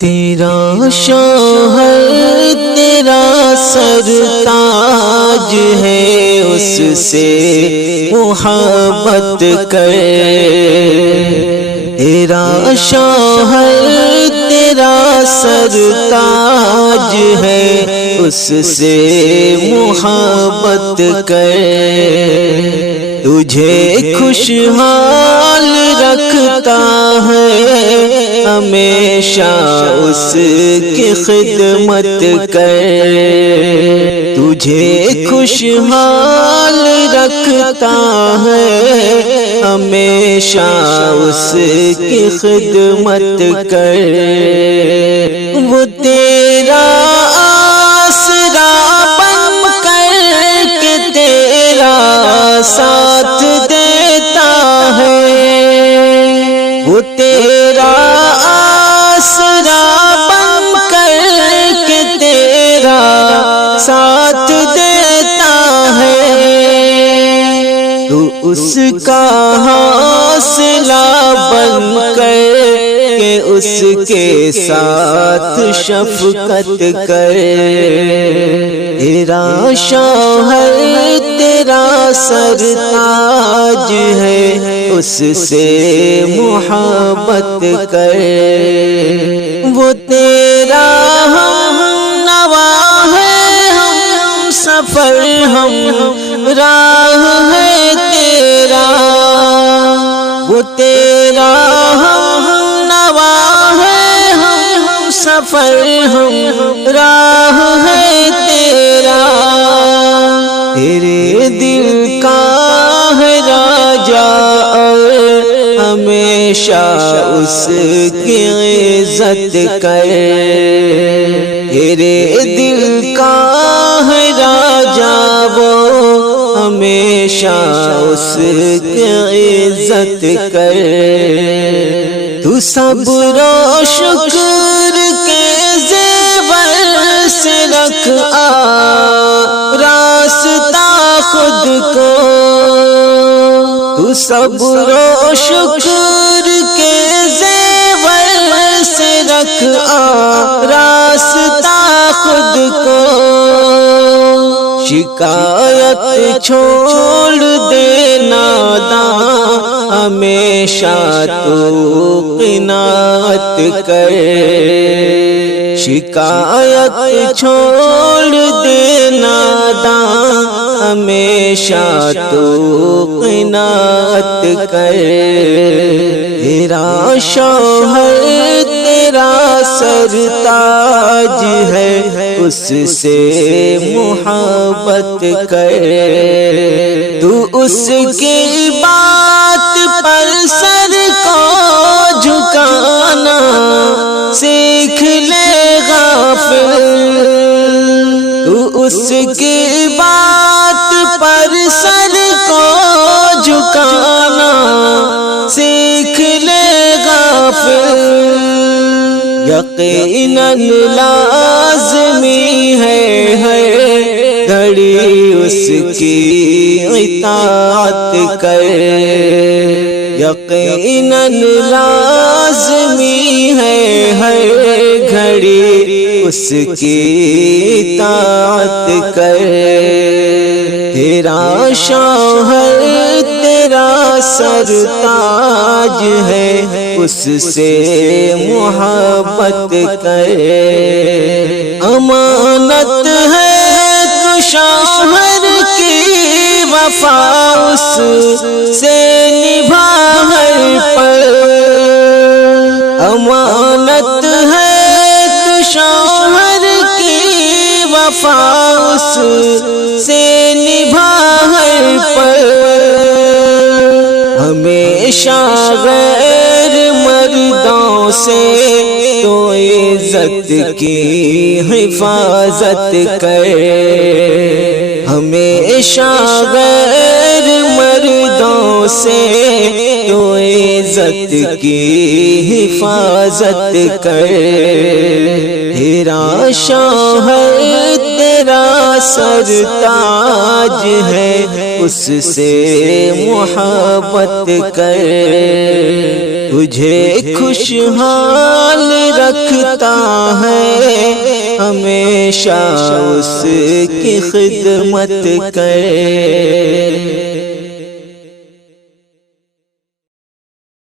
تیرا شوہر تیرا سرتاج ہے، اس سے محبت کر۔ تیرا شوہر تیرا سرتاج ہے، اس سے محبت کر۔ تجھے خوشحال رکھتا ہے، ہمیشہ اس کی خدمت کر۔ تجھے خوشحال رکھتا ہے، ہمیشہ اس کی خدمت کر۔ وہ تیرا آسرا بن کر کے تیرا ساتھ دیتا ہے۔ وہ تیرا آسرا بن کر کے تیرا ساتھ دیتا ہے۔ تو اس کا حوصلہ بن کر کہ اس کے ساتھ شفقت کر۔ تیرا شوہر تیرا سرتاج ہے، اس سے محبت کر۔ وہ تیرا ہم نوا ہے، ہم سفر ہم راہ ہے تیرا۔ وہ تیرا ہم نوا ہے، ہم سفر ہم راہ ہے تیرا۔ تیرے دل کا ہے راجا اور ہمیشہ اس کی عزت کر۔ تیرے دل کا ہے راجا وہ ہمیشہ اس کی عزت کر۔ تو صبر و شکر کے زیور سے رکھ راستہ خود کو۔ تو صبر و شکر کے زیور سے رکھ راستہ خود کو۔ شکایت چھوڑ دے ناداں، ہمیشہ تو قناعت کر۔ شکایت چھوڑ دے ناداں، ہمیشہ تو قناعت کر۔ تیرا شوہر تیرا سرتاج ہے، اس سے محبت کر۔ تو اس کی بات پر سر کو جھکانا سیکھ لے غافل۔ تو اس کی بات پر سر کو جھکانا سیکھ لے غافل۔ یقیناً لازمی ہے گھڑی اس کی اطاعت کر۔ یقیناً لازمی ہے گھڑی اس کی اطاعت کر۔ تیرا شوہر تیرا سرتاج ہے، اس سے محبت کر۔ امانت ہے تو شوہر کی وفا اس سے نبھا ہر پل۔ امانت ہے تو شوہر کی وفا اس سے نبھا ہر پل۔ ہمیشہ غیر مردوں سے تو عزت کی حفاظت کر۔ ہمیشہ غیر مردوں سے تو عزت کی حفاظت کر۔ تیرا شوہر تیرا سرتاج ہے، اس سے محبت کر۔ تجھے خوشحال رکھتا ہے، ہمیشہ اس کی خدمت کر۔